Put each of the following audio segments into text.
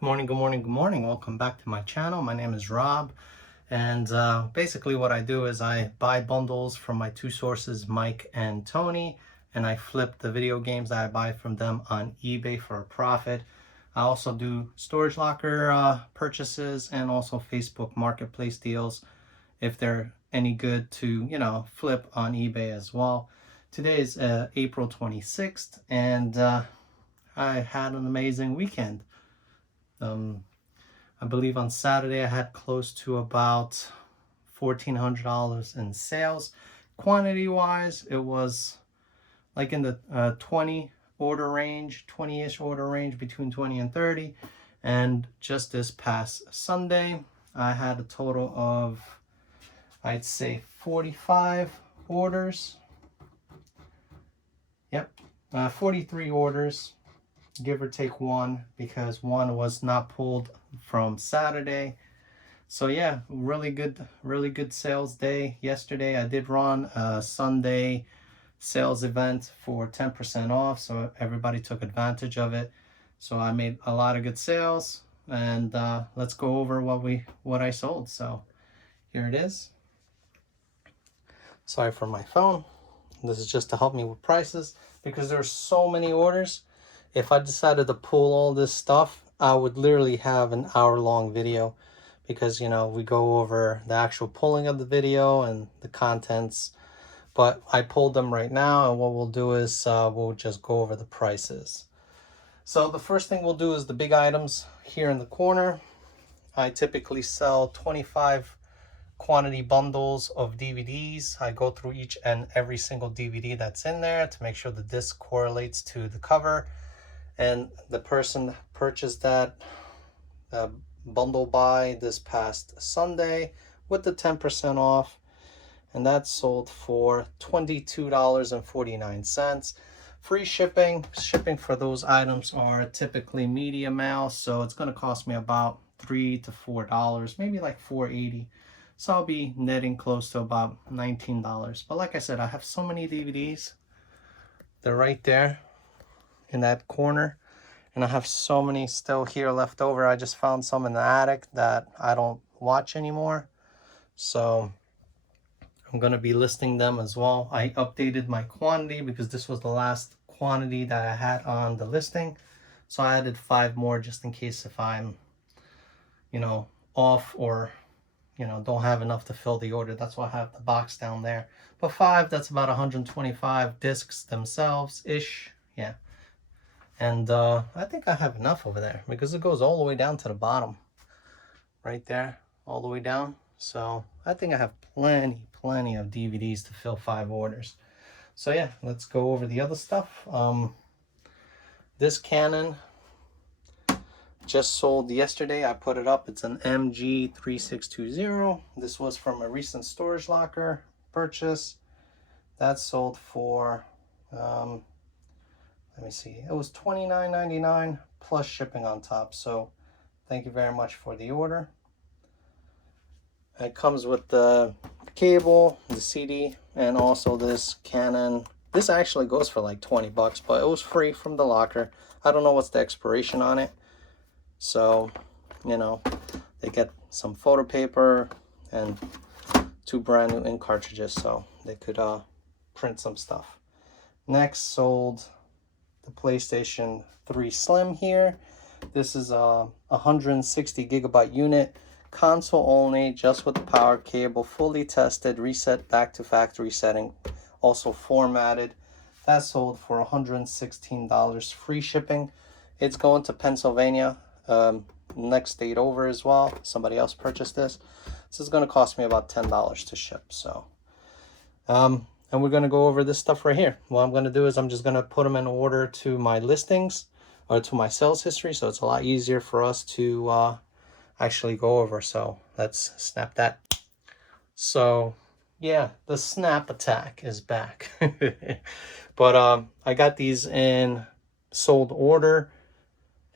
Good morning, good morning, good morning. Welcome back to my channel. My name is Rob, and basically what I do is I buy bundles from my two sources, Mike and Tony, and I flip the video games that I buy from them on eBay for a profit. I also do storage locker purchases and also Facebook marketplace deals if they're any good to, flip on eBay as well. Today is April 26th, and I had an amazing weekend. I believe on Saturday I had close to about $1,400 in sales. Quantity wise, it was like in the 20 order range, 20-ish order range, between 20 and 30. And just this past Sunday, I had a total of, I'd say, 45 orders. Yep, 43 orders, give or take one, because one was not pulled from Saturday. So yeah, really good sales day yesterday. I did run a Sunday sales event for 10% off, so everybody took advantage of it. So I made a lot of good sales, and let's go over what I sold. So here it is. Sorry for my phone. This is just to help me with prices, because there's so many orders. If I decided to pull all this stuff, I would literally have an hour-long video, because, we go over the actual pulling of the video and the contents. But I pulled them right now, and what we'll do is we'll just go over the prices. So the first thing we'll do is the big items here in the corner. I typically sell 25 quantity bundles of DVDs. I go through each and every single DVD that's in there to make sure the disc correlates to the cover. And the person purchased that bundle buy this past Sunday with the 10% off, and that sold for $22.49. Free shipping. Shipping for those items are typically medium mail, so it's going to cost me about $3 to $4, maybe like $4.80. So I'll be netting close to about $19. But like I said, I have so many DVDs. They're right there in that corner, and I have so many still here left over. I just found some in the attic that I don't watch anymore, so I'm going to be listing them as well. I updated my quantity because this was the last quantity that I had on the listing, so I added 5 more just in case if I'm off or don't have enough to fill the order. That's why I have the box down there. But 5, that's about 125 discs themselves ish. Yeah. And I think I have enough over there, because it goes all the way down to the bottom right there, all the way down. So I think I have plenty of DVDs to fill 5 orders. So yeah, let's go over the other stuff. This Canon just sold yesterday. I put it up. It's an MG3620. This was from a recent storage locker purchase. That sold for let me see, it was $29.99 plus shipping on top. So thank you very much for the order. It comes with the cable, the CD, and also this Canon. This actually goes for like 20 bucks, but it was free from the locker. I don't know what's the expiration on it. So, they get some photo paper and 2 brand new ink cartridges, so they could print some stuff. Next, sold the PlayStation 3 Slim here. This is a 160 gigabyte unit, console only, just with the power cable, fully tested, reset back to factory setting, also formatted. That sold for $116, free shipping. It's going to Pennsylvania, next state over as well. Somebody else purchased this. This is going to cost me about $10 to ship. So and we're going to go over this stuff right here. What I'm going to do is I'm just going to put them in order to my listings or to my sales history, so it's a lot easier for us to actually go over. So let's snap that. So yeah, the snap attack is back. But I got these in sold order,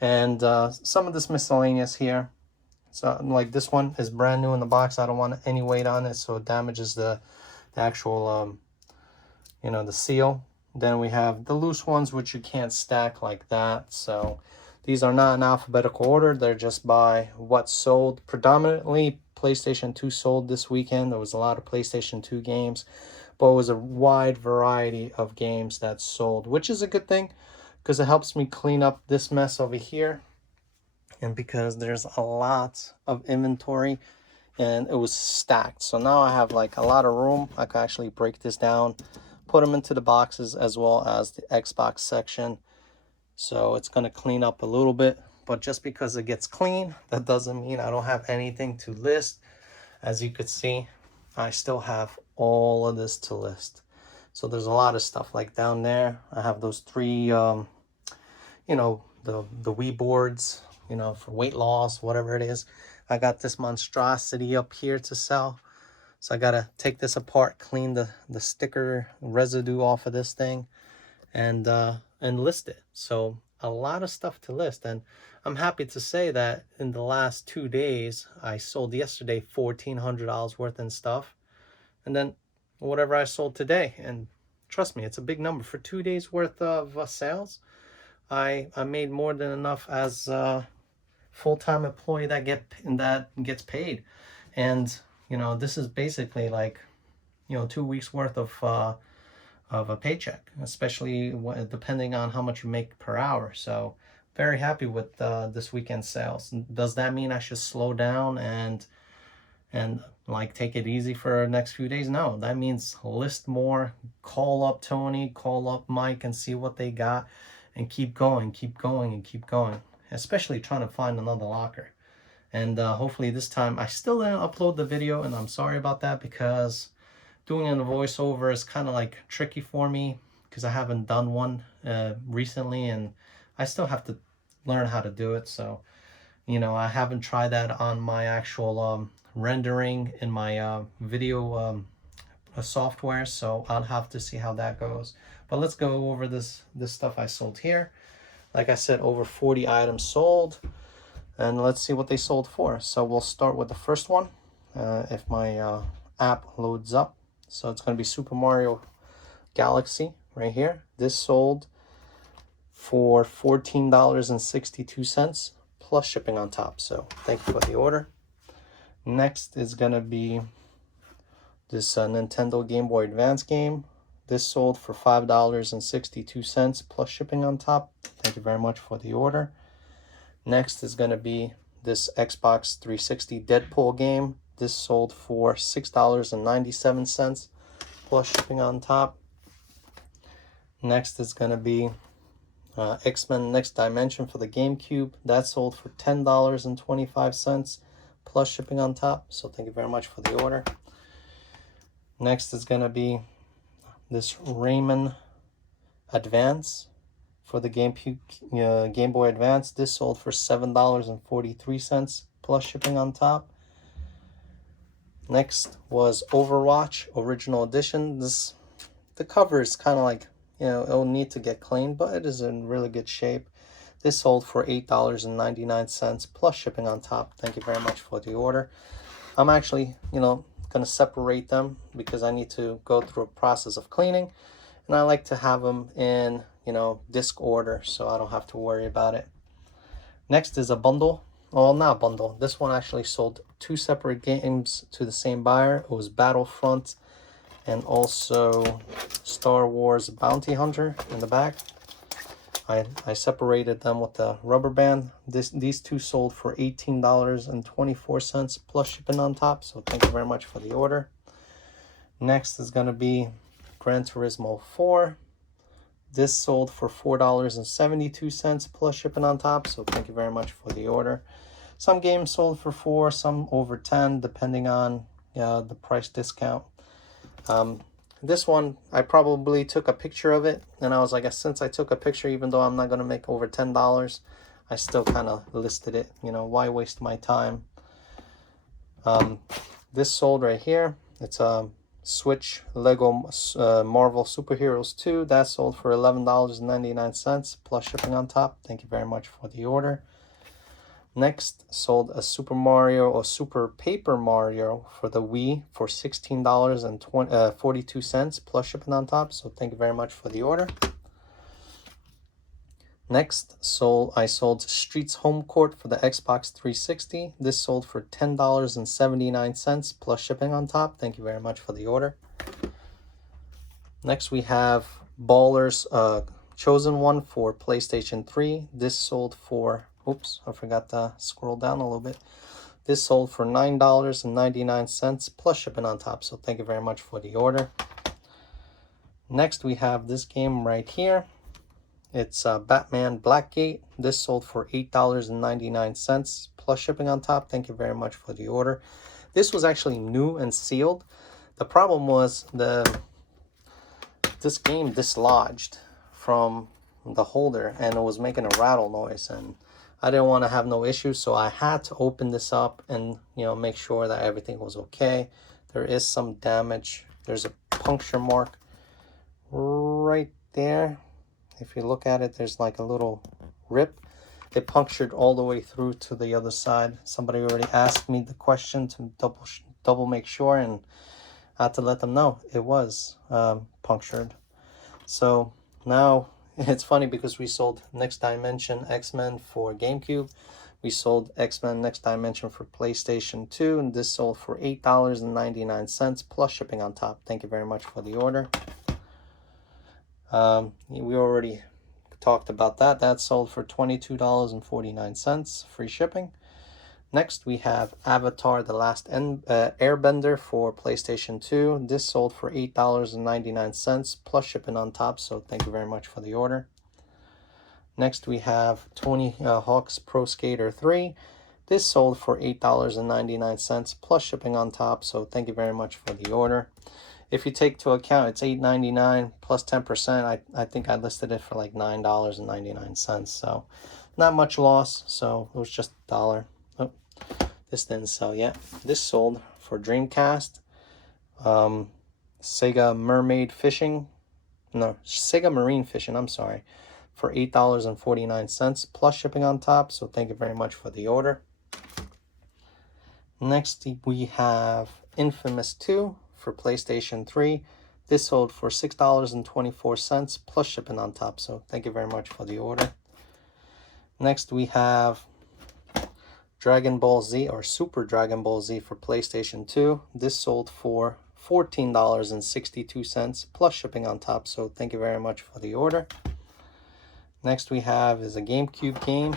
and some of this miscellaneous here. So like this one is brand new in the box. I don't want any weight on it, so it damages the actual the seal. Then we have the loose ones, which you can't stack like that. So These are not in alphabetical order. They're just by what sold. Predominantly PlayStation 2 sold this weekend. There was a lot of PlayStation 2 games, but it was a wide variety of games that sold, which is a good thing because it helps me clean up this mess over here. And because there's a lot of inventory and it was stacked. So now I have like a lot of room. I can actually break this down, put them into the boxes as well as the Xbox section. So it's going to clean up a little bit, but just because it gets clean, that doesn't mean I don't have anything to list. As you could see, I still have all of this to list. So there's a lot of stuff like down there. I have those three, you know, the Wii boards, you know, for weight loss, whatever it is. I got this monstrosity up here to sell. So I got to take this apart, clean the sticker residue off of this thing, and list it. So a lot of stuff to list, and I'm happy to say that in the last 2 days I sold yesterday $1,400 worth in stuff, and then whatever I sold today. And trust me, it's a big number for 2 days worth of sales. I made more than enough as a full-time employee that gets paid. And you know, this is basically like, you know, 2 weeks worth of a paycheck, especially depending on how much you make per hour. So very happy with this weekend sales. Does that mean I should slow down and like take it easy for the next few days? No, that means list more, call up Tony, call up Mike and see what they got, and keep going, especially trying to find another locker. And hopefully this time, I still didn't upload the video, and I'm sorry about that because doing a voiceover is kind of like tricky for me because I haven't done one recently, and I still have to learn how to do it. So, you know, I haven't tried that on my actual rendering in my video software, so I'll have to see how that goes. But let's go over this stuff I sold here. Like I said, over 40 items sold, and let's see what they sold for. So we'll start with the first one if my app loads up. So it's going to be Super Mario Galaxy right here. This sold for $14.62 plus shipping on top. So thank you for the order. Next is going to be this Nintendo Game Boy Advance game. This sold for $5.62 plus shipping on top. Thank you very much for the order. Next is going to be this Xbox 360 Deadpool game. This sold for $6.97 plus shipping on top. Next is going to be X-Men Next Dimension for the GameCube. That sold for $10.25 plus shipping on top. So thank you very much for the order. Next is going to be this Rayman Advance for the Game Boy Advance. This sold for $7.43 plus shipping on top. Next was Overwatch Original Edition. The cover is kind of like, you know, it'll need to get cleaned, but it is in really good shape. This sold for $8.99 plus shipping on top. Thank you very much for the order. I'm actually, you know, going to separate them because I need to go through a process of cleaning, and I like to have them in, you know, disc order so I don't have to worry about it. Next is a bundle. Well, not a bundle. This one actually sold 2 separate games to the same buyer. It was Battlefront and also Star Wars Bounty Hunter in the back. I separated them with the rubber band. These two sold for $18.24 plus shipping on top. So thank you very much for the order. Next is going to be Gran Turismo 4. This sold for $4.72 plus shipping on top. So thank you very much for the order. Some games sold for $4, some over $10, depending on the price discount. This one, I probably took a picture of it, and I was like, since I took a picture, even though I'm not going to make over $10, I still kind of listed it. You know, why waste my time? This sold right here. It's a Switch Lego Marvel Superheroes 2. That sold for $11.99 plus shipping on top. Thank you very much for the order. Next, sold a Super Mario or Super Paper Mario for the Wii for $16.42 plus shipping on top. So thank you very much for the order. Next, I sold Streets Home Court for the Xbox 360. This sold for $10.79 plus shipping on top. Thank you very much for the order. Next, we have Ballers Chosen One for PlayStation 3. This sold for, oops, I forgot to scroll down a little bit. This sold for $9.99 plus shipping on top. So thank you very much for the order. Next, we have this game right here. It's Batman Blackgate. This sold for $8.99 plus shipping on top. Thank you very much for the order. This was actually new and sealed. The problem was this game dislodged from the holder and it was making a rattle noise, and I didn't want to have no issues, so I had to open this up and make sure that everything was okay. There is some damage. There's a puncture mark right there. If you look at it, there's like a little rip. It punctured all the way through to the other side. Somebody already asked me the question to double make sure, and I had to let them know it was punctured. So now it's funny because we sold Next Dimension X-Men for GameCube. We sold X-Men Next Dimension for PlayStation 2, and this sold for $8.99 plus shipping on top. Thank you very much for the order. We already talked about that. That sold for $22.49, free shipping. Next, we have Avatar: The Last Airbender for PlayStation 2. This sold for $8.99 plus shipping on top, so thank you very much for the order. Next, we have Tony Hawk's Pro Skater 3. This sold for $8.99 plus shipping on top, so thank you very much for the order. If you take to account it's $8.99 plus 10%, I think I listed it for like $9.99, so not much loss. So it was just $1. Oh, this didn't sell yet. This sold for Dreamcast, Sega Marine Fishing, I'm sorry, for $8.49 plus shipping on top, so thank you very much for the order. Next, we have Infamous 2 for PlayStation 3. This sold for $6.24 plus shipping on top, so thank you very much for the order. Next, we have Dragon Ball Z, or Super Dragon Ball Z, for PlayStation 2. This sold for $14.62 plus shipping on top, so thank you very much for the order. Next we have is a GameCube game,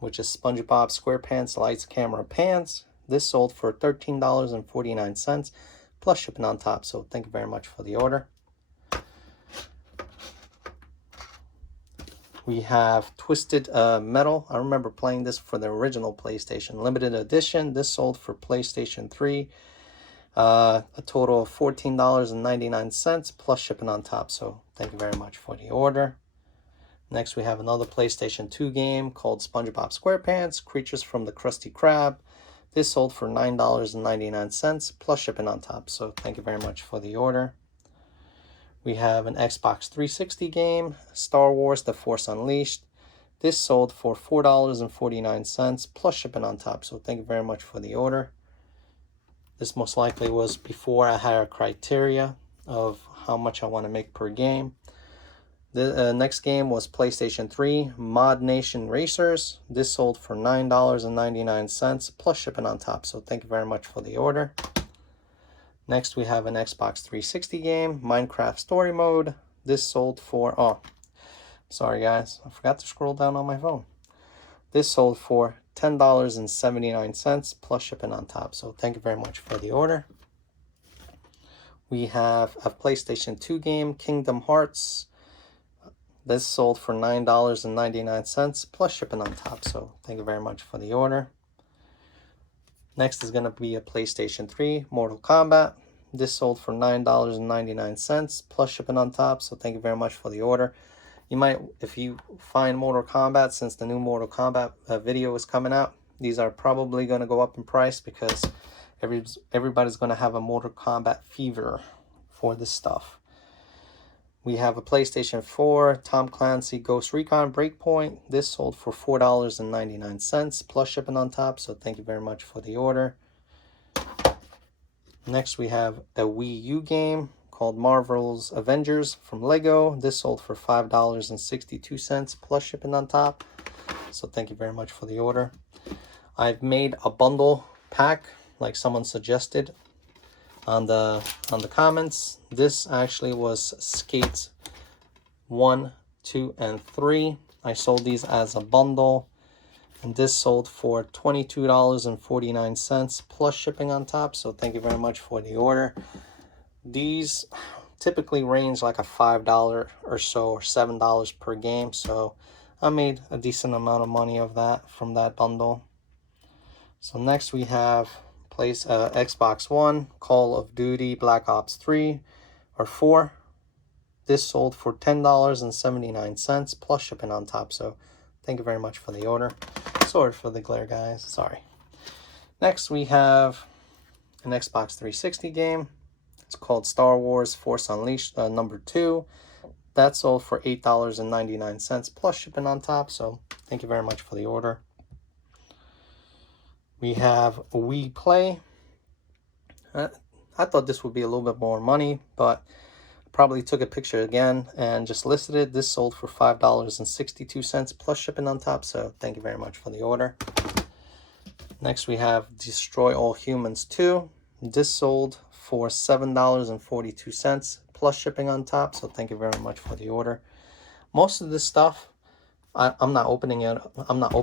which is Spongebob SquarePants Lights Camera Pants. This sold for $13.49 plus shipping on top, so thank you very much for the order. We have Twisted Metal. I remember playing this for the original PlayStation. Limited edition. This sold for PlayStation 3. A total of $14.99 plus shipping on top, so thank you very much for the order. Next we have another PlayStation 2 game called Spongebob SquarePants Creatures from the Krusty Krab. This sold for $9.99 plus shipping on top, so thank you very much for the order. We have an Xbox 360 game, Star Wars The Force Unleashed. This sold for $4.49 plus shipping on top, so thank you very much for the order. This most likely was before I had a criteria of how much I want to make per game. The next game was PlayStation 3, Mod Nation Racers. This sold for $9.99 plus shipping on top, so thank you very much for the order. Next we have an Xbox 360 game, Minecraft Story Mode. This sold for, oh, sorry guys, I forgot to scroll down on my phone. This sold for $10.79 plus shipping on top, so thank you very much for the order. We have a PlayStation 2 game, Kingdom Hearts. This sold for $9.99 plus shipping on top, so thank you very much for the order. Next is going to be a PlayStation 3, Mortal Kombat. This sold for $9.99 plus shipping on top, so thank you very much for the order. You might, if you find Mortal Kombat, since the new Mortal Kombat video is coming out, these are probably going to go up in price because everybody's going to have a Mortal Kombat fever for this stuff. We have a PlayStation 4, Tom Clancy Ghost Recon Breakpoint. This sold for $4.99 plus shipping on top, so thank you very much for the order. Next we have a Wii U game called Marvel's Avengers from Lego. This sold for $5.62 plus shipping on top. So thank you very much for the order. I've made a bundle pack like someone suggested on the comments. This actually was Skates 1, 2, and 3. I sold these as a bundle, and this sold for $22.49 plus shipping on top. So thank you very much for the order. These typically range like a $5 or so, or $7 per game. So I made a decent amount of money of that from that bundle. So next we have Xbox One, Call of Duty Black Ops 3 or 4. This sold for $10.79 plus shipping on top. So thank you very much for the order. Sorry for the glare, guys. Sorry. Next we have an Xbox 360 game. It's called Star Wars Force Unleashed number 2. That sold for $8.99 plus shipping on top. So thank you very much for the order. We have Wii Play. I thought this would be a little bit more money, but probably took a picture again and just listed it. This sold for $5.62 plus shipping on top. So thank you very much for the order. Next we have Destroy All Humans 2. This sold for $7.42 plus shipping on top. So thank you very much for the order. Most of this stuff, I'm not opening it. I'm not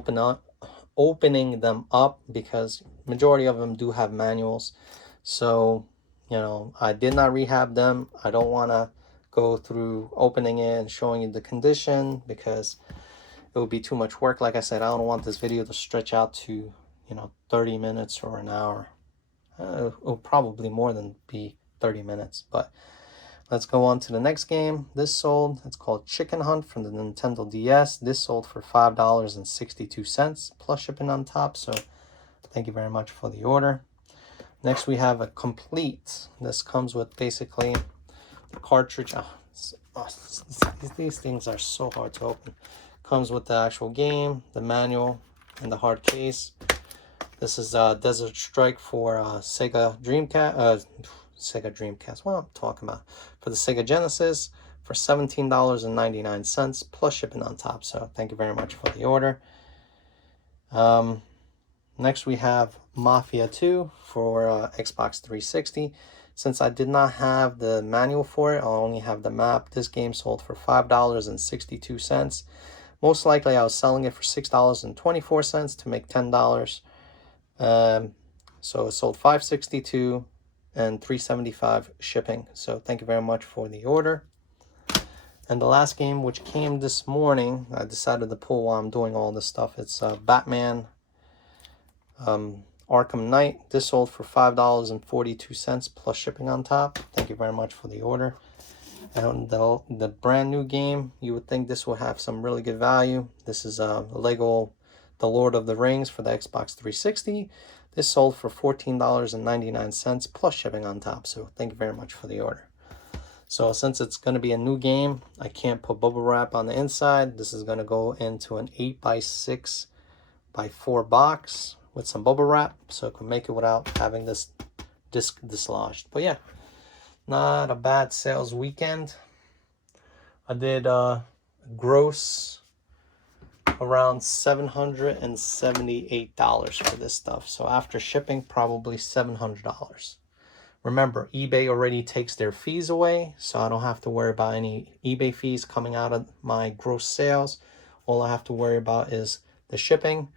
opening them up because majority of them do have manuals. So, you know, I did not rehab them. I don't want to go through opening it and showing you the condition because it would be too much work. Like I said, I don't want this video to stretch out to, you know, 30 minutes or an hour. It'll probably more than be 30 minutes. But let's go on to the next game. This sold. It's called Chicken Hunt from the Nintendo DS. This sold for $5.62 plus shipping on top. So thank you very much for the order. Next we have a Complete. This comes with basically the cartridge. These things are so hard to open. Comes with the actual game, the manual, and the hard case. This is Desert Strike for Sega Dreamcast. What am I talking about? For the Sega Genesis for $17.99 plus shipping on top. So thank you very much for the order. Next we have Mafia 2 for Xbox 360. Since I did not have the manual for it, I only have the map. This game sold for $5.62. Most likely I was selling it for $6.24 to make $10. So it sold $5.62 and $3.75 shipping. So thank you very much for the order. And the last game, which came this morning, I decided to pull while I'm doing all this stuff. It's Batman Arkham Knight. This sold for $5.42 plus shipping on top. Thank you very much for the order. And the brand new game, you would think this will have some really good value. This is Lego The Lord of the Rings for the Xbox 360. This sold for $14.99 plus shipping on top. So thank you very much for the order. So since it's going to be a new game, I can't put bubble wrap on the inside. This is going to go into an 8x6x4 box with some bubble wrap, so it can make it without having this disc dislodged. But yeah, not a bad sales weekend. I did gross around $778 for this stuff. So after shipping, probably $700. Remember, eBay already takes their fees away, so I don't have to worry about any eBay fees coming out of my gross sales. All I have to worry about is the shipping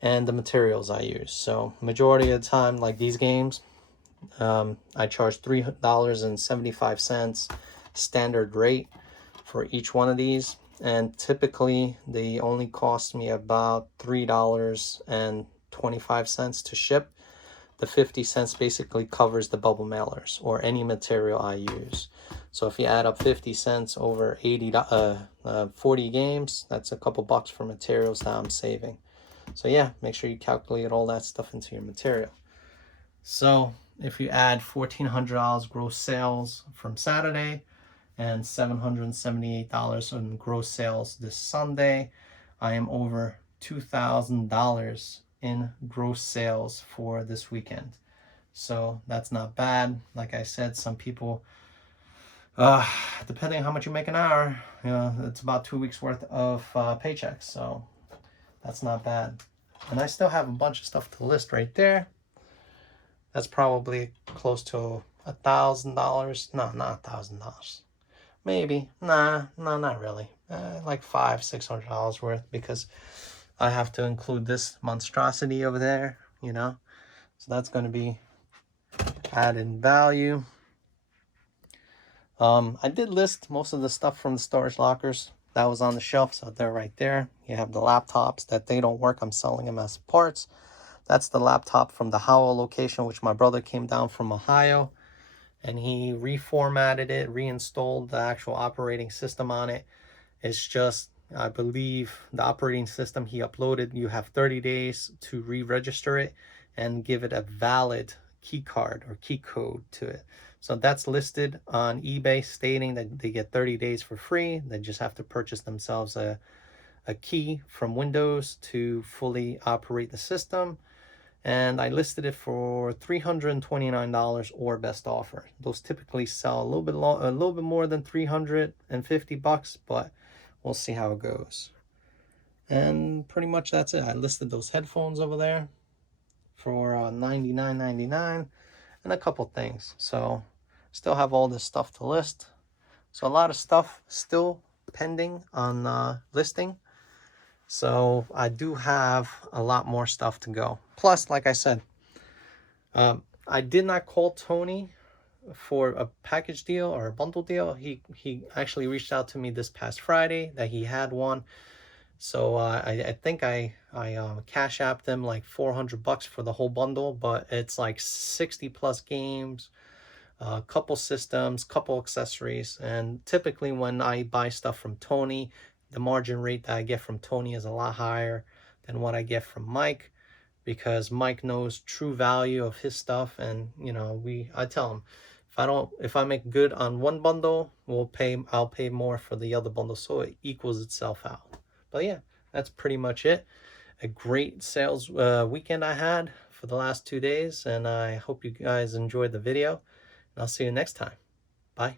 and the materials I use. So majority of the time, like these games, I charge $3.75 standard rate for each one of these. And typically, they only cost me about $3.25 to ship. The 50 cents basically covers the bubble mailers or any material I use. So if you add up 50 cents over 40 games, that's a couple bucks for materials that I'm saving. So yeah, make sure you calculate all that stuff into your material. So if you add $1,400 gross sales from Saturday and $778 in gross sales this Sunday, I am over $2,000 in gross sales for this weekend. So that's not bad. Like I said, some people Depending on how much you make an hour, you know, it's about 2 weeks worth of paychecks, so that's not bad. And I still have a bunch of stuff to list right there. That's probably close to $1,000. No, not $1,000. Maybe. Nah, no, not really. Like $500-600 worth, because I have to include this monstrosity over there, you know. So that's going to be added value. I did list most of the stuff from the storage lockers that was on the shelf, so they're right there. You have the laptops that they don't work. I'm selling them as parts. That's the laptop from the Howell location, which my brother came down from Ohio, and he reformatted it, reinstalled the actual operating system on it. It's just, I believe, the operating system he uploaded, you have 30 days to re-register it and give it a valid key card or key code to it. So that's listed on eBay, stating that they get 30 days for free. They just have to purchase themselves a key from Windows to fully operate the system. And I listed it for $329 or best offer. Those typically sell a little bit more than $350, but we'll see how it goes. And pretty much that's it. I listed those headphones over there for $99.99 and a couple things. So still have all this stuff to list. So a lot of stuff still pending on listing. So I do have a lot more stuff to go. Plus, like I said, I did not call Tony for a package deal or a bundle deal. He actually reached out to me this past Friday that he had one. So I think I cash apped them like $400 for the whole bundle, but it's like 60 plus games, a couple systems, couple accessories. And typically when I buy stuff from Tony, the margin rate that I get from Tony is a lot higher than what I get from Mike, because Mike knows true value of his stuff. And you know, I tell him, if I make good on one bundle, I'll pay more for the other bundle, so it equals itself out. But yeah, that's pretty much it. A great sales weekend I had for the last 2 days, and I hope you guys enjoyed the video. And I'll see you next time. Bye.